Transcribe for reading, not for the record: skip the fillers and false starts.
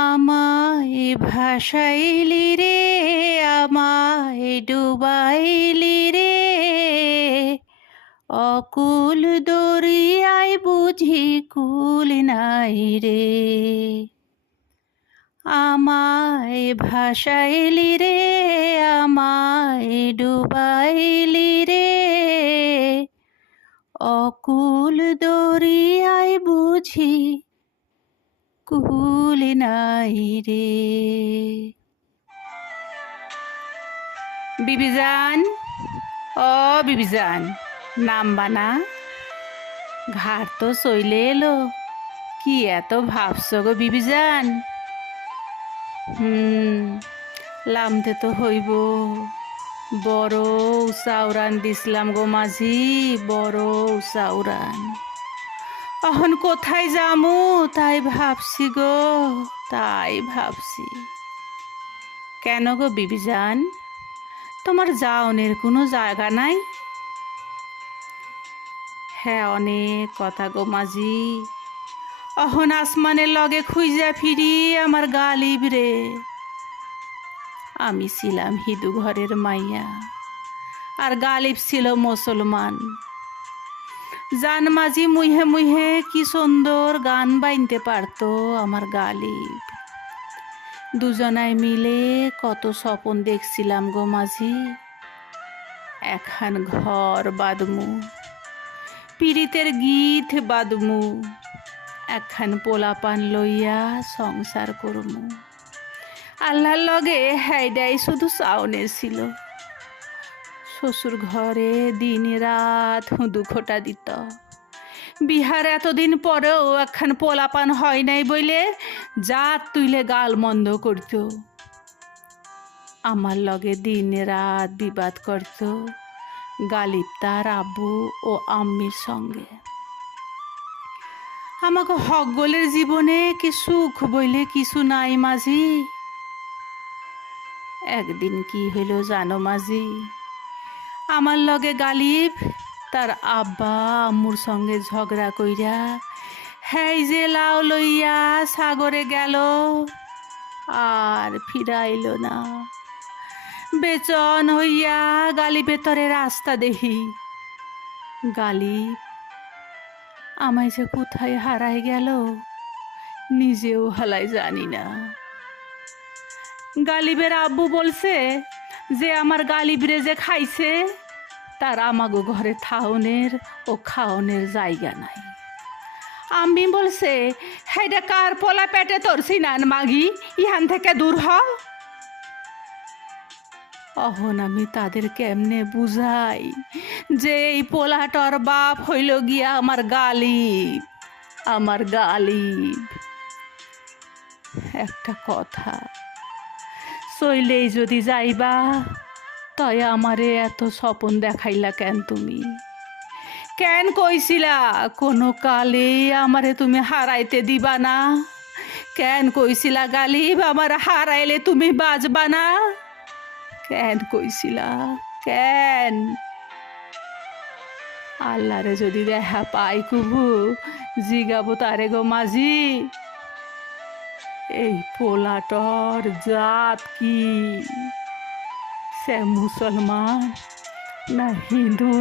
আমায় ভাসাইলি রে, আমায় ডুবাইলি রে, অকুল দরিয়ায় বুঝি কুল নাই রে। আমায় ভাসাইলি রে, আমায় ডুবাইলি রে, অকুল দরিয়ায় বুঝি কুল নাই রে। বিবিজান, ও বিবিজান, নামবা না? ঘাট তো চইলে এলো, কি এত ভাবছো গো বিবিজান? লামতে তো হইব। বড় চাউরান দিছিলাম গো মাঝি, বড় চাউরান। এখন কোথায় যামু তাই ভাবছি গো, তাই ভাবছি। কেন গো বিবিজান, তোমার যাওনের কোনো জায়গা নাই? হ্যাঁ, অনেক কথা গো মাঝি। অহন আসমানের লগে খুঁজা ফিরি আমার গালিব রে। আমি ছিলাম হিন্দু ঘরের মাইয়া, আর গালিব ছিল মুসলমান। জান মাঝি মুহে মুহে কি সুন্দর গান বাইনতে পারতো আমার গালিব। দুজনায় মিলে কত স্বপন দেখছিলাম গো মাঝি। একখান ঘর বাঁধমু, পীড়িতের গীত বাঁধমু, একখান পোলাপান লইয়া সংসার করমু। আল্লাহর লগে হাইডাই শুধু চাউনে ছিল। শ্বশুর ঘরে দিন রাত দুঃখটা দিত। বিহার এতদিন পরেও একখান পোলাপান হয় নাই বইলে জাত তুইলে গাল মন্দ করত। আমার লগে দিন রাত বিবাদ করত গালিব তার আব্বু ও আম্মির সঙ্গে। আমাকে হকগোলের জীবনে কি সুখ বইলে কিছু নাই মাঝি। একদিন কি হইল জানো মাঝি, আমার লগে গালিব তার আব্বা আম্মুর সঙ্গে ঝগড়া কইরা হ্যাঁ যে লাউ লইয়া সাগরে গেল, আর ফিরাইল না। বেচন হইয়া গালিবের তরে রাস্তা দেখি। গালিব আমায় যে কোথায় হারাই গেল নিজেও হালাই জানি না। গালিবের আব্বু বলছে যে আমার গালিবরে যে খাইছে তার আমাগো ঘরে থাউনের ও খাওনের জায়গা নাই। আমি বলছে হেডা কার পোলা পেটে তোর সিনান মাগি, ইহান থেকে দূর হও। অহন আমি তাদের কেমনে বুঝাই যে এই পোলাটার বাপ হইল গিয়া আমার গালিব, আমার গালিব। একটা কথা, চইলেই যদি যাইবা তাই আমারে এত স্বপন দেখাইলা কেন তুমি? কেন কইছিলা কোনো কালে আমারে তুমি হারাইতে দিবা না? কেন কইছিলা গালিব আমার হারাইলে তুমি বাঁচবা না? কেন কইছিলা কেন? আল্লাহরে যদি দেখা পাই কুবু জিগাবো তারে গো মাঝি, এই পোলাটর জাত কি, সে মুসলমান না হিন্দু?